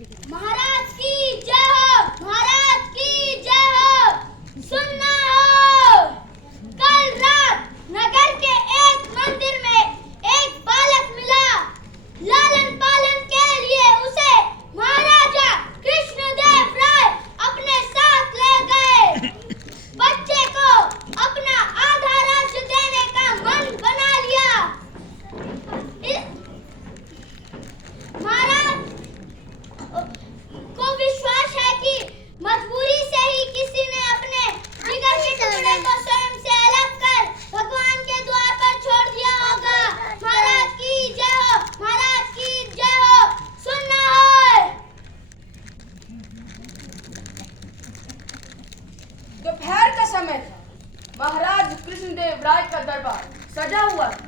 महाराज की जय हो, महाराज की जय हो। सुनना हो, कल रात नगर के एक मंदिर में एक बालक मिला। लालन पालन के लिए उसे महाराजा कृष्णदेव राय अपने साथ ले गए। बच्चे को अपना आधा राज्य देने का मन बना लिया। महाराज को विश्वास है कि मजबूरी से ही किसी ने अपने जिगर के टुकड़े को स्वयं से अलग कर भगवान के द्वार पर छोड़ दिया होगा। महाराज की जय हो, महाराज की जय हो। सुनना हो। दोपहर का समय था। महाराज कृष्णदेव राय का दरबार सजा हुआ था।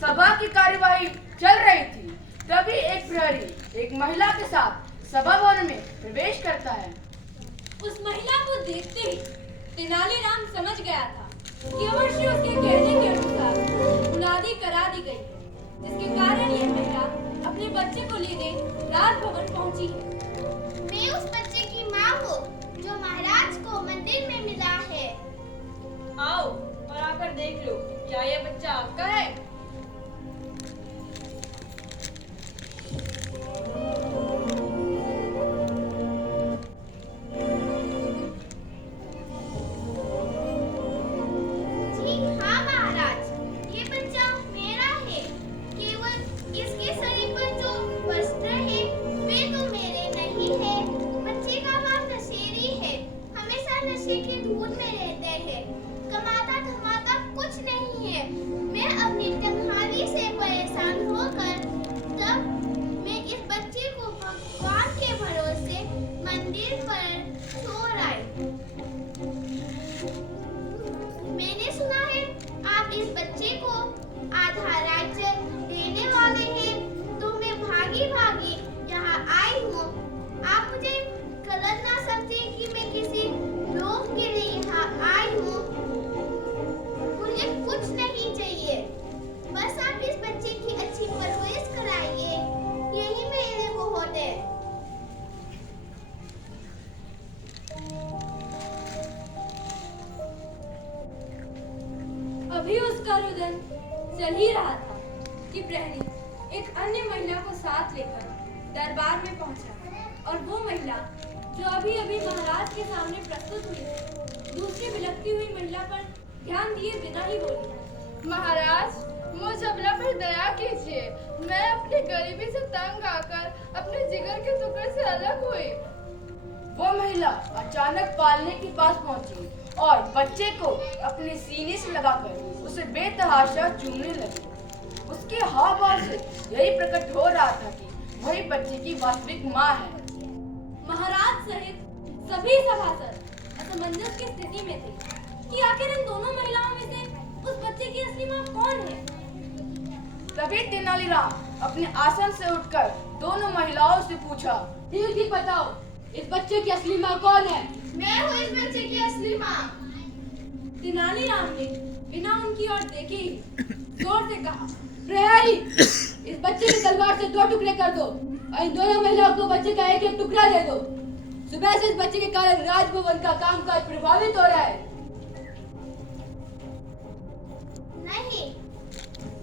सभा की कार्यवाही चल रही थी। तभी एक प्रहरी एक महिला के साथ सभा भवन में प्रवेश करता है। उस महिला को देखते ही तेनालीराम समझ गया था कि अवश्य उसके कहने के अनुसार मुनादी करा दी गई है, जिसके कारण यह महिला अपने बच्चे को लेने राजभवन पहुंची है। मैं उस बच्चे की माँ हूँ जो महाराज को मंदिर में मिला है। आओ और आकर देख लो, क्या यह बच्चा आपका है? जी हाँ महाराज, ये बच्चा मेरा है। केवल इसके शरीर पर जो वस्त्र है वे तो मेरे नहीं है। बच्चे का बाप नशेड़ी है, हमेशा नशे के धुन में रहते हैं। कमाता धमाता कुछ नहीं है। मैं अपनी तन्हाई से परेशान होकर तब मैं इस बच्चे को भगवान के भरोसे मंदिर पर छोड़ आई। मैंने सुना है आप इस बच्चे को आधा राज्य देने वाले हैं, तो मैं भागी भागी यहाँ आई हूँ। आप मुझे गलत ना समझे कि मैं किसी लोग के लिए यहाँ आई हूँ। मुझे कुछ नहीं चाहिए, बस आप इस बच्चे की अच्छी परवरिश कराइए, यही मेरे बहुत है। अभी उसका रुदन चल ही रहा था कि प्रहरी एक अन्य महिला को साथ लेकर दरबार में पहुंचा, और वो महिला जो अभी अभी महाराज के सामने प्रस्तुत हुई थी, दूसरी बिलखती हुई महिला पर ध्यान दिए बिना ही बोली, महाराज, मुझ अबला पर दया कीजिए। मैं अपनी गरीबी से तंग आकर अपने जिगर के टुकड़े से अलग हुई। वो महिला अचानक पालने के पास पहुंची और बच्चे को अपने सीने से लगाकर उसे बेतहाशा चूमने लगी। उसके हाव भाव से यही प्रकट हो रहा था कि वही बच्चे की वास्तविक माँ है। महाराज सहित सभी सभासद असमंजस की स्थिति में थे कि आखिर इन दोनों महिलाओं में से उस बच्चे की असली माँ कौन है। तभी तेनालीराम अपने आसन से उठकर दोनों महिलाओं से पूछा, ठीक बताओ, इस बच्चे की असली माँ कौन है? मैं हूँ इस बच्चे की असली माँ। तेनालीराम ने बिना उनकी ओर देखे ही जोर से कहा, प्रहरी, इस बच्चे की तलवार से 2 टुकड़े कर दो और इन दोनों महिलाओं को बच्चे का एक टुकड़ा दे दो। सुबह से इस बच्चे के कारण राजभवन का कामकाज प्रभावित हो रहा है। नहीं,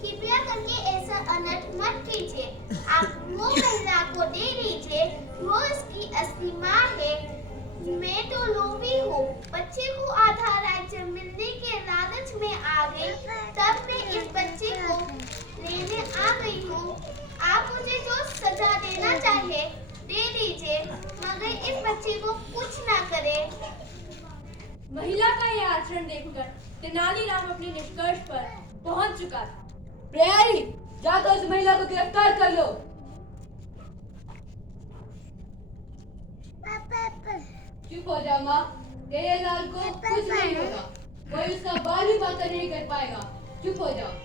कृपया करके ऐसा अनर्थ मत कीजिए। आप वो महिला को दे दीजिए, वो इसकी असली माँ है। मैं तो लोभी हूँ, बच्चे को आधा राज्य मिलने के लालच में आ गई, तब मैं इस बच्चे को लेने आ गई हूँ। आप मुझे जो सजा देना चाहे दे दीजिए, मगर इस बच्चे को कुछ ना करे। महिला का यह आचरण देखकर तेनालीराम अपने निष्कर्ष पर पहुंच चुका था। प्रहरी, जाकर उस महिला को गिरफ्तार कर लो। चुप हो जा माँ, तेरे लाल को कुछ नहीं होगा, कोई उसका बाल भी बात नहीं कर पाएगा। चुप हो जाओ।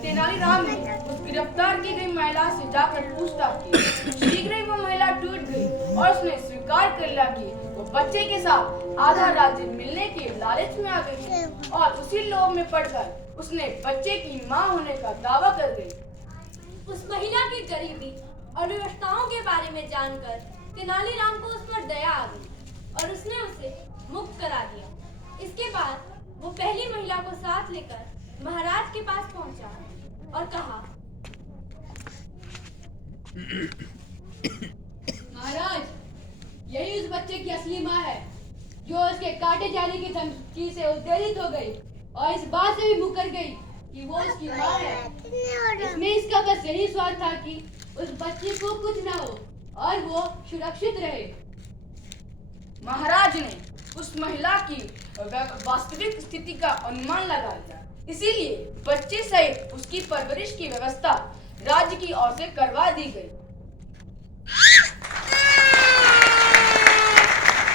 तेनालीराम ने उस गिरफ्तार की गई महिला से जाकर पूछताछ की। शीघ्र ही वह महिला टूट गई और उसने स्वीकार कर लिया कि वो बच्चे के साथ आधा राज्य मिलने के लालच में आ गई थी और उसी लोभ में पड़कर उसने बच्चे की मां होने का दावा कर गई। उस महिला की गरीबी और विवशताओं के बारे में जानकर तेनालीराम को उस पर दया आ गई और उसने उसे मुक्त करा दिया। इसके बाद वो पहली महिला को साथ लेकर महाराज के पास पहुंचा और कहा, महाराज, यही उस बच्चे की असली माँ है जो उसके काटे जाने की धमकी से उत्तेजित हो गई और इस बात से भी मुकर गई कि वो उसकी माँ है। इसमें इसका बस यही स्वार्थ था कि उस बच्चे को कुछ ना हो और वो सुरक्षित रहे। महाराज ने उस महिला की वास्तविक स्थिति का अनुमान लगा लिया, इसीलिए बच्चे सहित उसकी परवरिश की व्यवस्था राज्य की ओर से करवा दी गई।